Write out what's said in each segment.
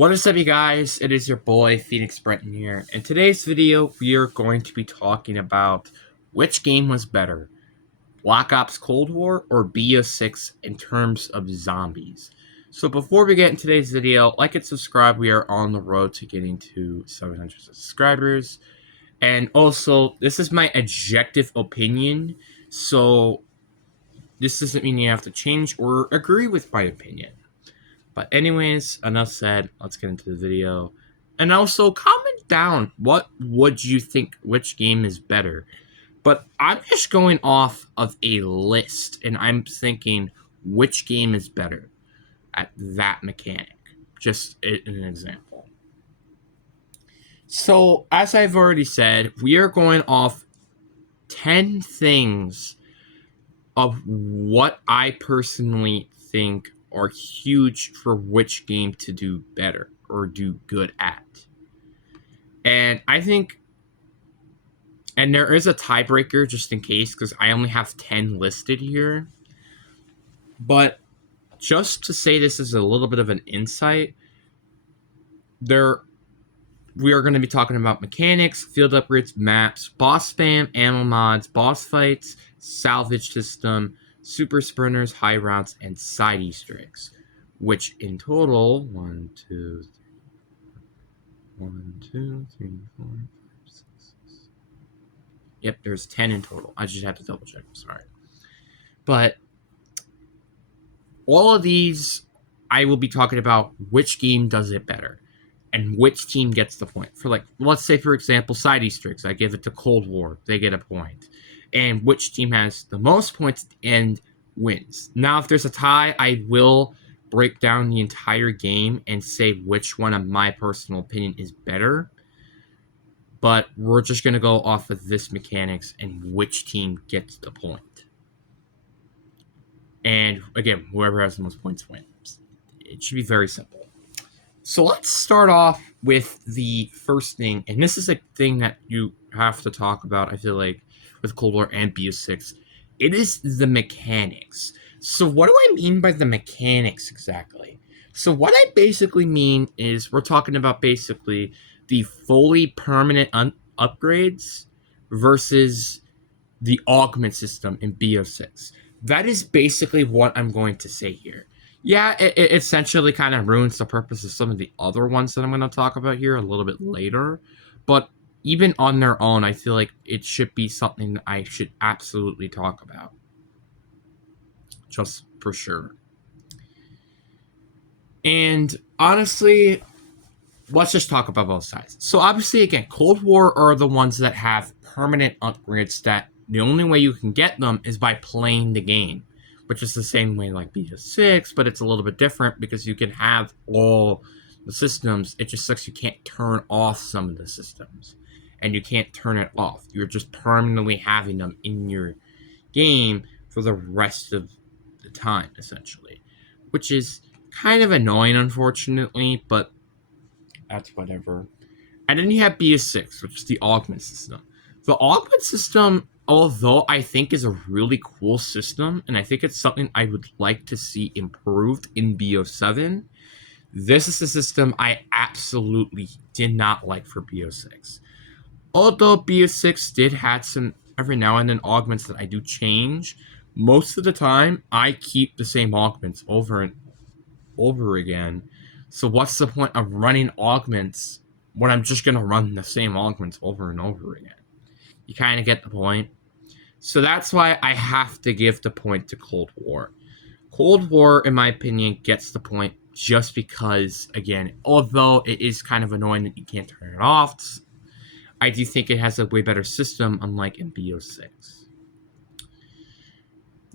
What is up, you guys? It is your boy Phoenix Brenton here. In today's video, we are going to be talking about which game was better, Black Ops Cold War or b06 in terms of zombies. So before we get into today's video, like and subscribe. We are on the road to getting to 700 subscribers. And also, this is my objective opinion, so this doesn't mean you have to change or agree with my opinion. But anyways, enough said, let's get into the video. And also, comment down, what would you think, which game is better? But I'm just going off of a list, and I'm thinking, which game is better at that mechanic? Just an example. So, as I've already said, we are going off 10 things of what I personally think are huge for which game to do better or do good at. And I think, and there is a tiebreaker just in case, because I only have 10 listed here. But just to say this is a little bit of an insight, we are going to be talking about mechanics, field upgrades, maps, boss spam, ammo mods, boss fights, salvage system, super sprinters, high routes, and side Easter eggs, which in total, 1, 2, 3, 4, 5, 6. Yep, there's 10 in total. I just had to double check. Sorry. But all of these, I will be talking about which game does it better and which team gets the point. For, like, let's say, for example, side Easter eggs. I give it to Cold War. They get a point. And which team has the most points at the end wins. Now, if there's a tie, I will break down the entire game and say which one, of my personal opinion, is better. But we're just going to go off of this mechanics and which team gets the point. And, again, whoever has the most points wins. It should be very simple. So let's start off with the first thing. And this is a thing that you have to talk about, I feel like, with Cold War and b06. It is the mechanics. So what do I mean by the mechanics exactly? So what I basically mean is we're talking about basically the fully permanent upgrades versus the augment system in b06. That is basically what I'm going to say here. Yeah, it essentially kind of ruins the purpose of some of the other ones that I'm going to talk about here a little bit later. But even on their own, I feel like it should be something that I should absolutely talk about. Just for sure. And honestly, let's just talk about both sides. So obviously, again, Cold War are the ones that have permanent upgrades that the only way you can get them is by playing the game, which is the same way like b06, but it's a little bit different because you can have all the systems. It just sucks you can't turn off some of the systems. And you can't turn it off. You're just permanently having them in your game for the rest of the time, essentially. Which is kind of annoying, unfortunately, but that's whatever. And then you have b06, which is the augment system. The augment system, although I think is a really cool system, and I think it's something I would like to see improved in b07, this is a system I absolutely did not like for b06. Although b06 did have some every now and then augments that I do change, most of the time I keep the same augments over and over again. So what's the point of running augments when I'm just going to run the same augments over and over again? You kind of get the point. So that's why I have to give the point to Cold War. Cold War, in my opinion, gets the point just because, again, although it is kind of annoying that you can't turn it off, I do think it has a way better system, unlike in b06.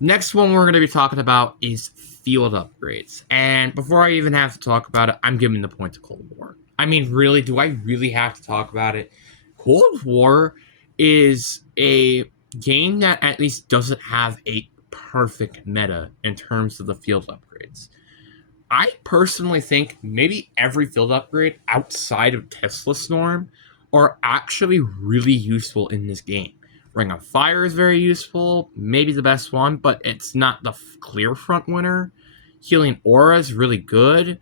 Next one we're going to be talking about is field upgrades. And before I even have to talk about it, I'm giving the point to Cold War. I mean, really, do I really have to talk about it? Cold War is a game that at least doesn't have a perfect meta in terms of the field upgrades. I personally think maybe every field upgrade outside of Tesla Storm are actually really useful in this game. Ring of Fire is very useful, maybe the best one, but it's not the clear front winner. Healing Aura is really good.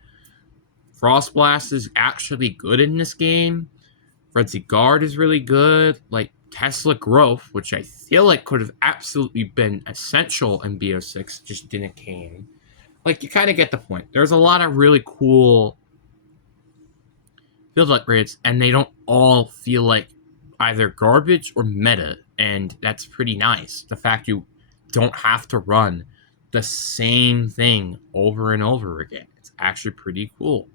Frost Blast is actually good in this game. Frenzy Guard is really good. Like, Tesla Growth, which I feel like could have absolutely been essential in b06, just didn't came. Like, you kind of get the point. There's a lot of really cool field upgrades, and they don't all feel like either garbage or meta, and that's pretty nice. The fact you don't have to run the same thing over and over again. It's actually pretty cool.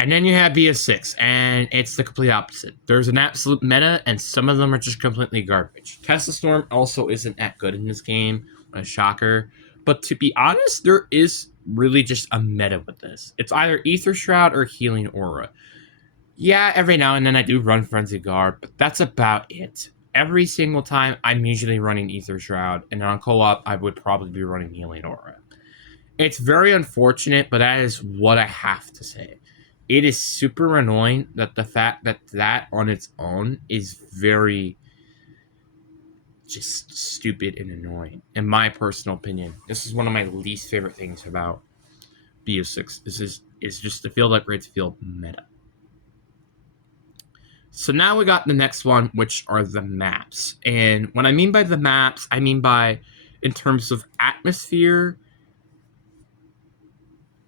And then you have b06, and it's the complete opposite. There's an absolute meta, and some of them are just completely garbage. Tesla Storm also isn't that good in this game, a shocker. But to be honest, there is really just a meta with this. It's either Ether Shroud or Healing Aura. Yeah, every now and then I do run Frenzy Guard, but that's about it. Every single time, I'm usually running Ether Shroud, and on co-op, I would probably be running Healing Aura. It's very unfortunate, but that is what I have to say. It is super annoying that the fact that that on its own is very just stupid and annoying, in my personal opinion. This is one of my least favorite things about b06. Is just the field upgrades feel meta. So now we got the next one, which are the maps. And what I mean by the maps, I mean by in terms of atmosphere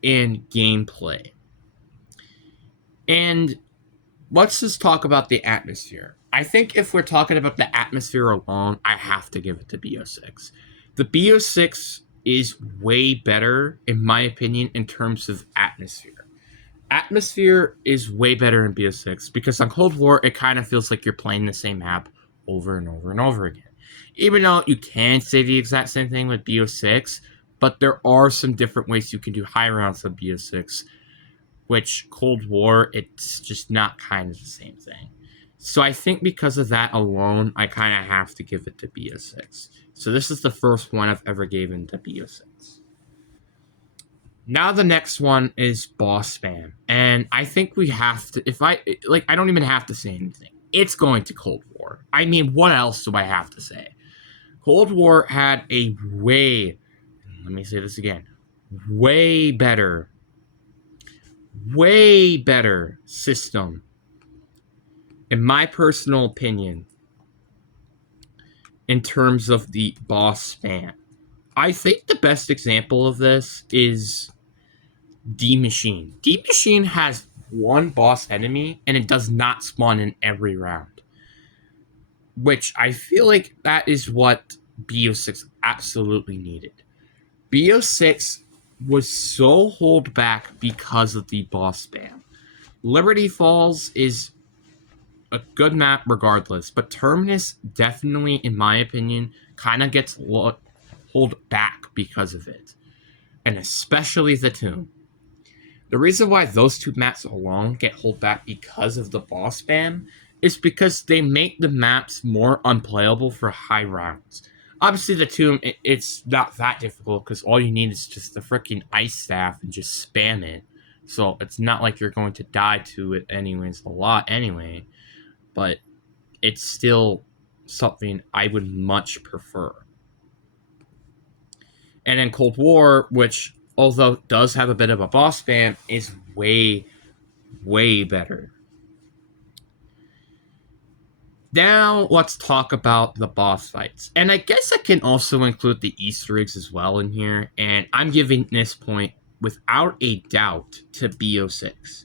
and gameplay. And let's just talk about the atmosphere. I think if we're talking about the atmosphere alone, I have to give it to b06. The b06 is way better, in my opinion, in terms of atmosphere. Atmosphere is way better in b06 because on Cold War, it kind of feels like you're playing the same map over and over and over again. Even though you can say the exact same thing with b06, but there are some different ways you can do high rounds on b06, which Cold War, it's just not kind of the same thing. So I think because of that alone, I kind of have to give it to b06. So this is the first one I've ever given to b06. Now the next one is boss spam. And I think we have to, I don't even have to say anything. It's going to Cold War. I mean, what else do I have to say? Cold War had a let me say this again, way better system, in my personal opinion, in terms of the boss spam. I think the best example of this is D-Machine. D-Machine has one boss enemy, and it does not spawn in every round. Which I feel like that is what b06 absolutely needed. b06 was so held back because of the boss spam. Liberty Falls is a good map regardless, but Terminus definitely, in my opinion, kind of gets hold back because of it. And especially the Tomb. The reason why those two maps alone get hold back because of the boss spam is because they make the maps more unplayable for high rounds. Obviously, the Tomb, it's not that difficult because all you need is just the freaking ice staff and just spam it. So it's not like you're going to die to it anyways a lot anyway. But it's still something I would much prefer. And then Cold War, which, although does have a bit of a boss spam, is way, way better. Now, let's talk about the boss fights. And I guess I can also include the Easter eggs as well in here. And I'm giving this point, without a doubt, to b06.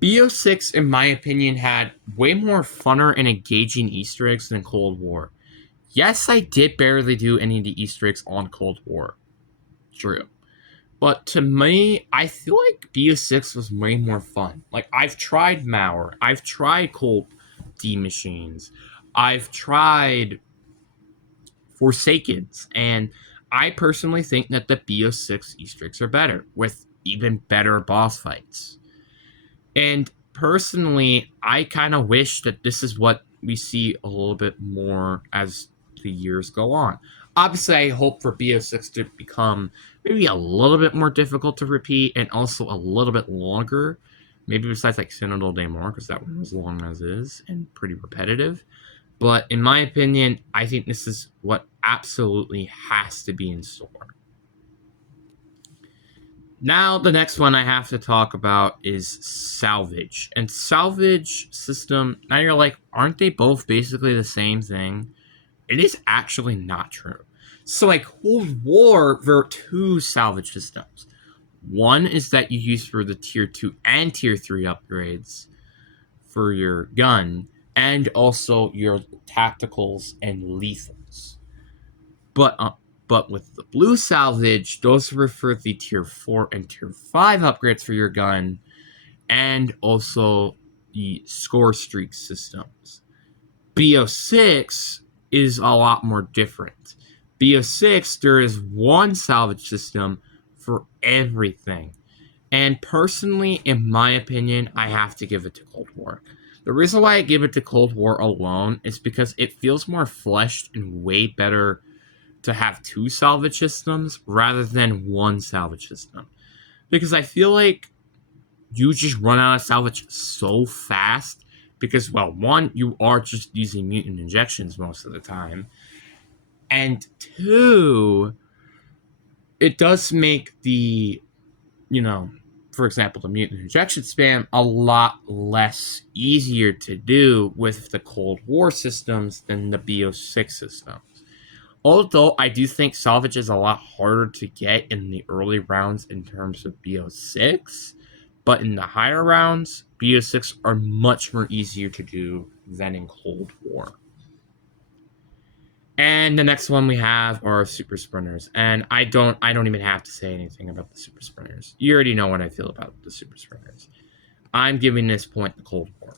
b06, in my opinion, had way more funner and engaging Easter eggs than Cold War. Yes, I did barely do any of the Easter eggs on Cold War. True. But to me, I feel like b06 was way more fun. Like, I've tried Mauer. I've tried Cold D-Machines. I've tried Forsakens. And I personally think that the b06 Easter eggs are better, with even better boss fights. And personally, I kind of wish that this is what we see a little bit more as the years go on. Obviously, I hope for b06 to become maybe a little bit more difficult to repeat and also a little bit longer. Maybe besides like Citadel Day more, because that one was long as is and pretty repetitive. But in my opinion, I think this is what absolutely has to be in store. Now, the next one I have to talk about is salvage. And salvage system, now you're like, aren't they both basically the same thing? It is actually not true. So, like Cold War, there are two salvage systems. One is that you use for the tier 2 and tier 3 upgrades for your gun, and also your tacticals and lethals. But but with the blue salvage, those are for the tier 4 and tier 5 upgrades for your gun, and also the score streak systems. b06 is a lot more different. b06, there is one salvage system for everything. And personally, in my opinion, I have to give it to Cold War. The reason why I give it to Cold War alone is because it feels more fleshed and way better to have two salvage systems rather than one salvage system. Because I feel like you just run out of salvage so fast because, well, one, you are just using mutant injections most of the time. And two, it does make the, for example, the mutant injection spam a lot less easier to do with the Cold War systems than the b06 systems. Although I do think salvage is a lot harder to get in the early rounds in terms of b06, but in the higher rounds, b06 are much more easier to do than in Cold War. And the next one we have are super sprinters, and I don't even have to say anything about the super sprinters. You already know what I feel about the super sprinters. I'm giving this point the Cold War.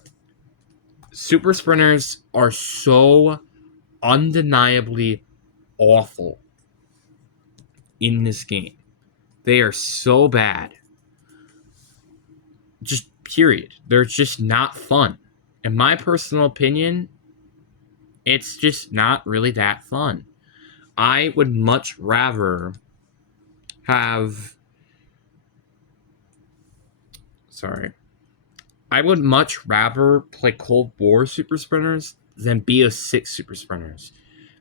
Super sprinters are so undeniably awful in this game. They are so bad. Just period. They're just not fun. In my personal opinion, it's just not really that fun. I would much rather have. Sorry. I would much rather play Cold War Super Sprinters than b06 Super Sprinters.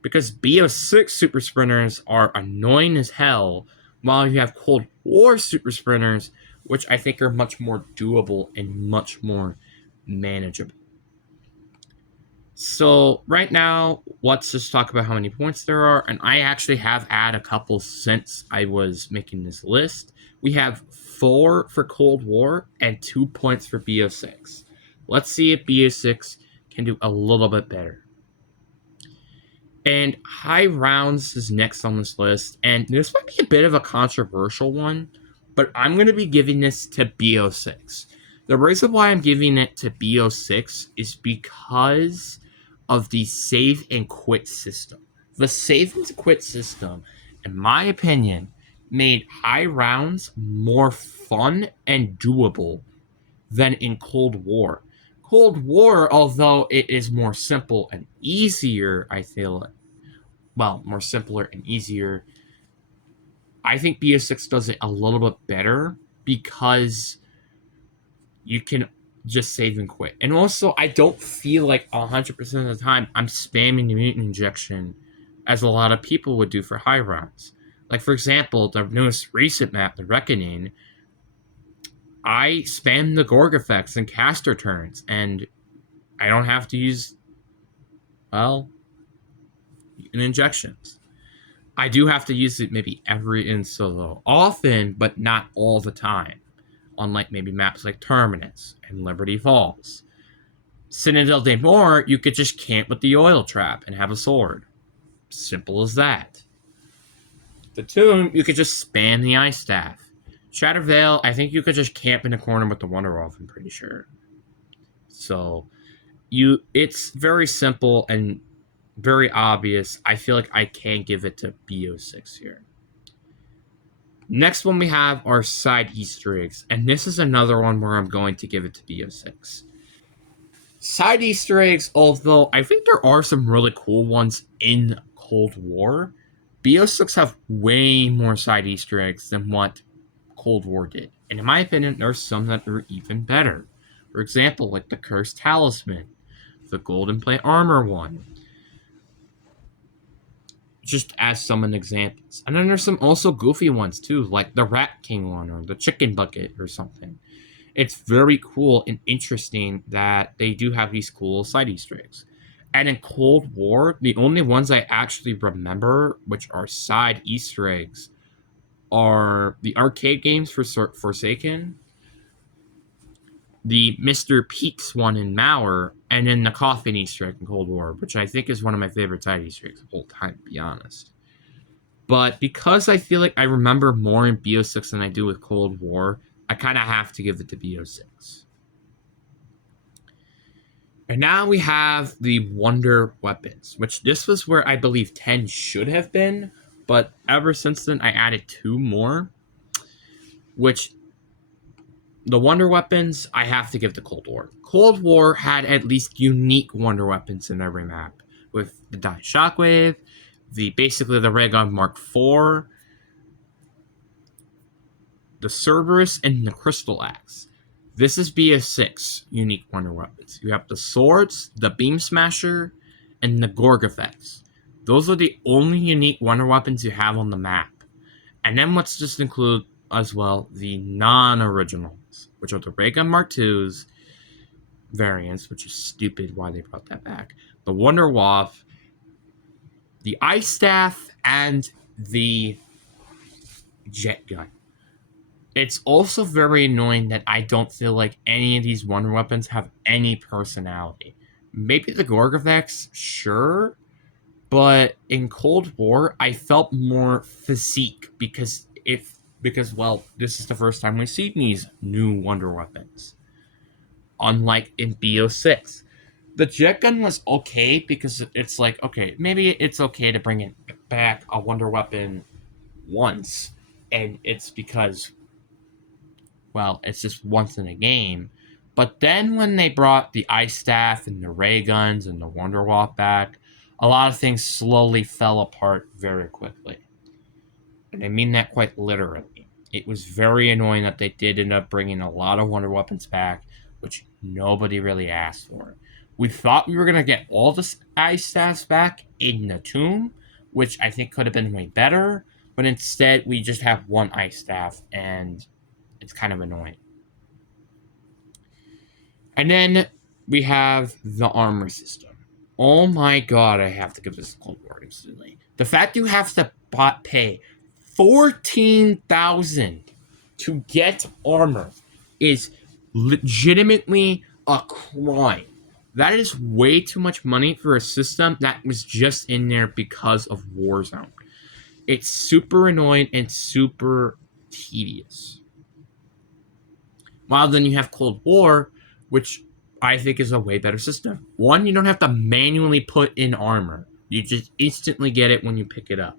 Because b06 Super Sprinters are annoying as hell, while you have Cold War Super Sprinters, which I think are much more doable and much more manageable. So right now, let's just talk about how many points there are. And I actually have added a couple since I was making this list. We have 4 for Cold War and 2 points for b06. Let's see if b06 can do a little bit better. And high rounds is next on this list. And this might be a bit of a controversial one, but I'm going to be giving this to b06. The reason why I'm giving it to b06 is because of the save and quit system. The save and quit system, in my opinion, made high rounds more fun and doable than in Cold War. Cold War, although it is more simple and easier, I feel, well, more simpler and easier, I think b06 does it a little bit better because you can just save and quit. And also, I don't feel like 100% of the time I'm spamming the mutant injection as a lot of people would do for high rounds. Like, for example, the newest recent map, The Reckoning, I spam the Gorg effects and caster turns, and I don't have to use, well, injections. I do have to use it maybe every so often, but not all the time. Unlike maybe maps like Terminus and Liberty Falls. Citadel de Mort, you could just camp with the oil trap and have a sword. Simple as that. The Tomb, you could just spam the ice staff. Shattervale, I think you could just camp in a corner with the Wonder Wolf, I'm pretty sure. So, it's very simple and very obvious. I feel like I can give it to b06 here. Next one we have are side Easter eggs, and this is another one where I'm going to give it to b06. Side Easter eggs, although I think there are some really cool ones in Cold War, b06 have way more side Easter eggs than what Cold War did. And in my opinion, there's some that are even better. For example, like the Cursed Talisman, the Golden Plate Armor one. just as some examples. And then there's some also goofy ones too, like the Rat King one or the Chicken Bucket or something. It's very cool and interesting that they do have these cool side Easter eggs. And in Cold War, the only ones I actually remember, which are side Easter eggs, are the arcade games for Forsaken, the Mr. Peaks one in Mauer, and then the Coffin Easter egg in Cold War, which I think is one of my favorite side Easter eggs of all time, to be honest. But because I feel like I remember more in b06 than I do with Cold War, I kind of have to give it to b06. And now we have the Wonder Weapons, which this was where I believe 10 should have been, but ever since then I added 2 more, which the Wonder Weapons I have to give to Cold War. Cold War had at least unique Wonder Weapons in every map, with the Die Shockwave, basically the Ray Gun Mark IV, the Cerberus, and the Crystal Axe. This is b06 unique Wonder Weapons. You have the Swords, the Beam Smasher, and the Gorg effects. Those are the only unique Wonder Weapons you have on the map. And then let's just include as well the non-originals, which are the Ray Gun Mark II's variants, which is stupid why they brought that back, the Wonder Waff, the Ice Staff, and the Jet Gun. It's also very annoying that I don't feel like any of these Wonder Weapons have any personality. Maybe the Gorg effects, sure, but in Cold War, I felt more physique because well, this is the first time we've seen these new Wonder Weapons. Unlike in b06. The Jet Gun was okay because it's like, okay, maybe it's okay to bring it back a Wonder Weapon once, and it's because, well, it's just once in a game. But then when they brought the Ice Staff and the Ray Guns and the Wonder Waff back, a lot of things slowly fell apart very quickly. And I mean that quite literally. It was very annoying that they did end up bringing a lot of Wonder Weapons back, which nobody really asked for. We thought we were going to get all the Ice Staffs back in the tomb, which I think could have been way better, but instead we just have one Ice Staff, and it's kind of annoying. And then we have the armor system. Oh my god, I have to give this a Cold War instantly. The fact you have to pay $14,000 to get armor is legitimately a crime. That is way too much money for a system that was just in there because of Warzone. It's super annoying and super tedious. While then you have Cold War, which I think is a way better system. One, you don't have to manually put in armor. You just instantly get it when you pick it up.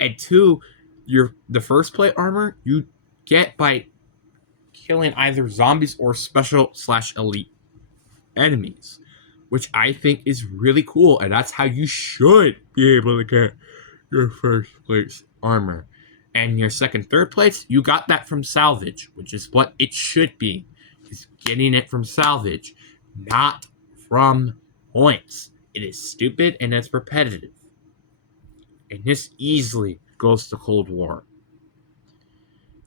And two, the first plate armor you get by killing either zombies or special/elite enemies, which I think is really cool, and that's how you should be able to get your first place armor. And your second, third place, you got that from salvage, which is what it should be. Is getting it from salvage, not from points. It is stupid and it's repetitive. And this easily goes to Cold War.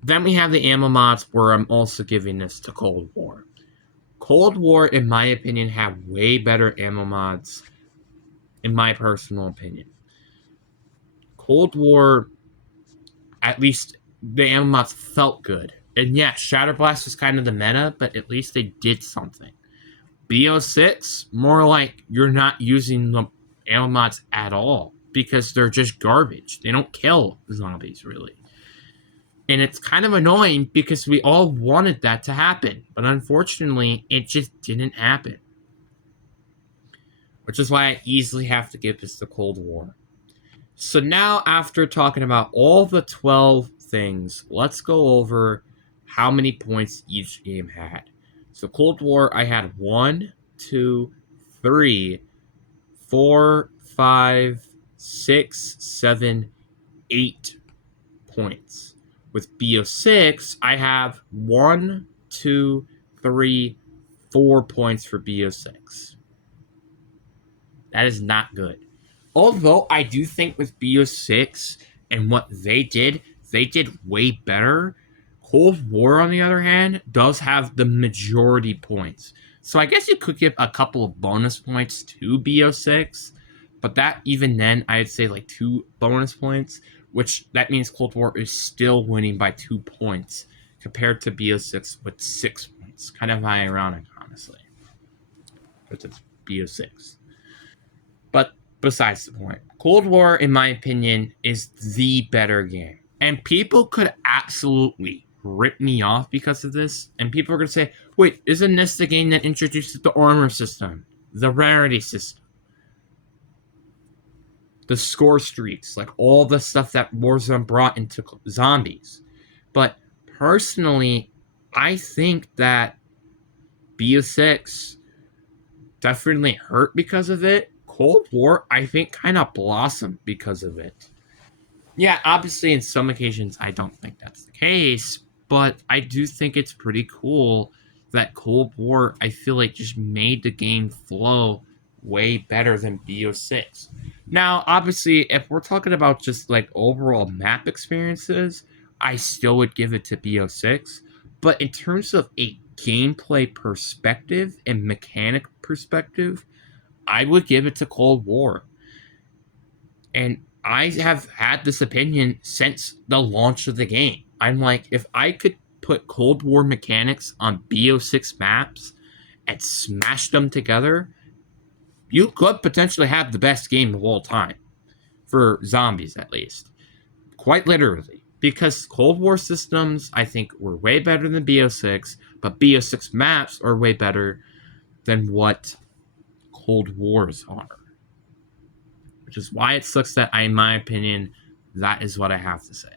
Then we have the ammo mods, where I'm also giving this to Cold War. Cold War, in my opinion, have way better ammo mods, in my personal opinion. Cold War, at least the ammo mods felt good. And yeah, Shatterblast was kind of the meta, but at least they did something. b06, more like you're not using the ammo mods at all, because they're just garbage. They don't kill zombies, really. And it's kind of annoying because we all wanted that to happen. But unfortunately, it just didn't happen. Which is why I easily have to give this to Cold War. So now, after talking about all the 12 things, let's go over how many points each game had. So Cold War, I had 1, 2, 3, 4, 5, 6, 7, 8 points. With b06, I have 1, 2, 3, 4 points for b06. That is not good. Although I do think with b06 and what they did way better. Cold War, on the other hand, does have the majority points. So I guess you could give a couple of bonus points to b06, but that even then, I'd say like 2 bonus points, which that means Cold War is still winning by 2 points compared to b06 with 6 points. Kind of ironic, honestly, because it's b06. But besides the point, Cold War, in my opinion, is the better game. And people could absolutely rip me off because of this. And people are going to say, wait, isn't this the game that introduces the armor system, the rarity system, the score streaks, like all the stuff that Warzone brought into zombies? But personally, I think that BO6 definitely hurt because of it. Cold War, I think, kind of blossomed because of it. Yeah, obviously, in some occasions, I don't think that's the case, but I do think it's pretty cool that Cold War, I feel like, just made the game flow way better than BO6. Now, obviously, if we're talking about just like overall map experiences, I still would give it to BO6, but in terms of a gameplay perspective and mechanic perspective, I would give it to Cold War. And I have had this opinion since the launch of the game. I'm like, if I could put Cold War mechanics on BO6 maps and smash them together, you could potentially have the best game of all time. For zombies, at least. Quite literally. Because Cold War systems, I think, were way better than BO6, but BO6 maps are way better than what Cold Wars are. Which is why it sucks that, in my opinion, that is what I have to say.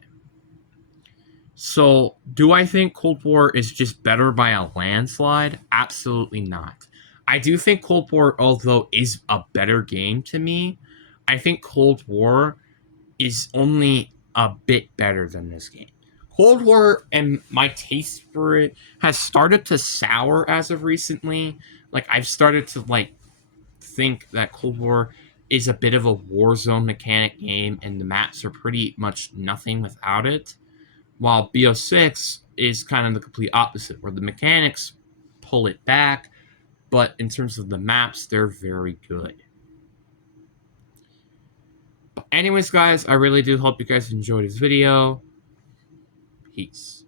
So, do I think Cold War is just better by a landslide? Absolutely not. I do think Cold War, although is a better game to me, I think Cold War is only a bit better than this game. Cold War and my taste for it has started to sour as of recently. Like I've started to think that Cold War is a bit of a Warzone mechanic game and the maps are pretty much nothing without it. While BO6 is kind of the complete opposite, where the mechanics pull it back, but in terms of the maps, they're very good. But anyways, guys, I really do hope you guys enjoyed this video. Peace.